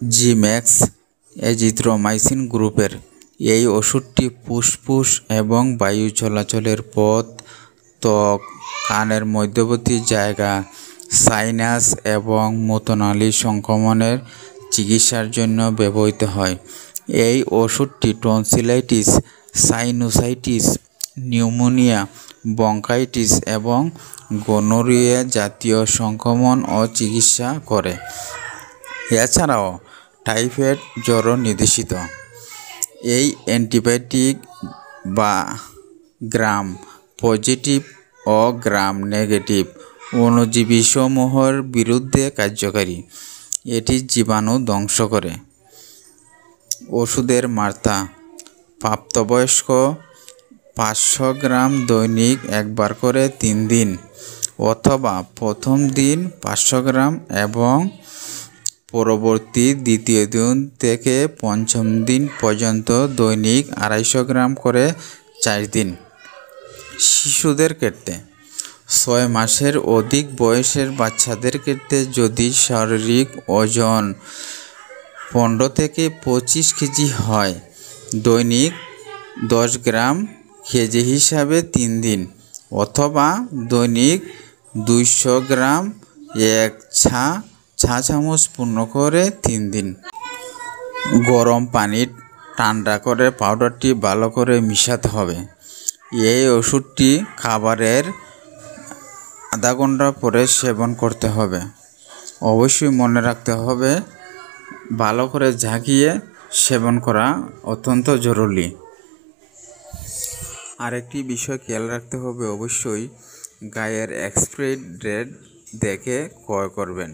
জিম্যাক্স azithromycin গ্রুপের। এই ওষুধটি ফুসফুস এবং বায়ু চলাচলের পথ, ত্বক, কানের মধ্যবর্তী জায়গা, সাইনাস এবং মূত্রনালী সংক্রমণের চিকিৎসার জন্য ব্যবহৃত হয়। এই ওষুধটি টনসিলাইটিস, সাইনোসাইটিস, নিউমোনিয়া, ব্রঙ্কাইটিস এবং গনোরিয়া জাতীয় সংক্রমণ ও চিকিৎসা করে। এছাড়াও টাইফয়েড জ্বরও নির্দেশিত। এই অ্যান্টিবায়োটিক বা গ্রাম পজিটিভ ও গ্রাম নেগেটিভ অণুজীবসমূহের বিরুদ্ধে কার্যকারী। এটি জীবাণু ধ্বংস করে। ওষুধের মাত্রা: প্রাপ্তবয়স্ক 500 গ্রাম দৈনিক একবার করে 3 দিন, অথবা প্রথম দিন 500 গ্রাম এবং পরবর্তী দ্বিতীয় দিন থেকে পঞ্চম দিন পর্যন্ত দৈনিক 250 গ্রাম করে 4 দিন। শিশুদের ক্ষেত্রে 6 মাসের অধিক বয়সের বাচ্চাদের ক্ষেত্রে যদি শারীরিক ওজন 15 থেকে 25 কেজি হয়, দৈনিক 10 গ্রাম কেজি হিসাবে 3 দিন, অথবা দৈনিক 200 গ্রাম 1 চা চামচ পূর্ণ করে 3 দিন। গরম পানি ঠান্ডা করে পাউডারটি ভালো করে মিশাতে হবে। এই ওষুধটি খাবারের আধা ঘন্টা পরে সেবন করতে হবে। অবশ্যই মনে রাখতে হবে, ভালো করে ঝাঁকিয়ে সেবন করা অত্যন্ত জরুরি। আরেকটি বিষয় খেয়াল রাখতে হবে, অবশ্যই গায়ের এক্সপায়ারি ডেট দেখে ক্রয় করবেন।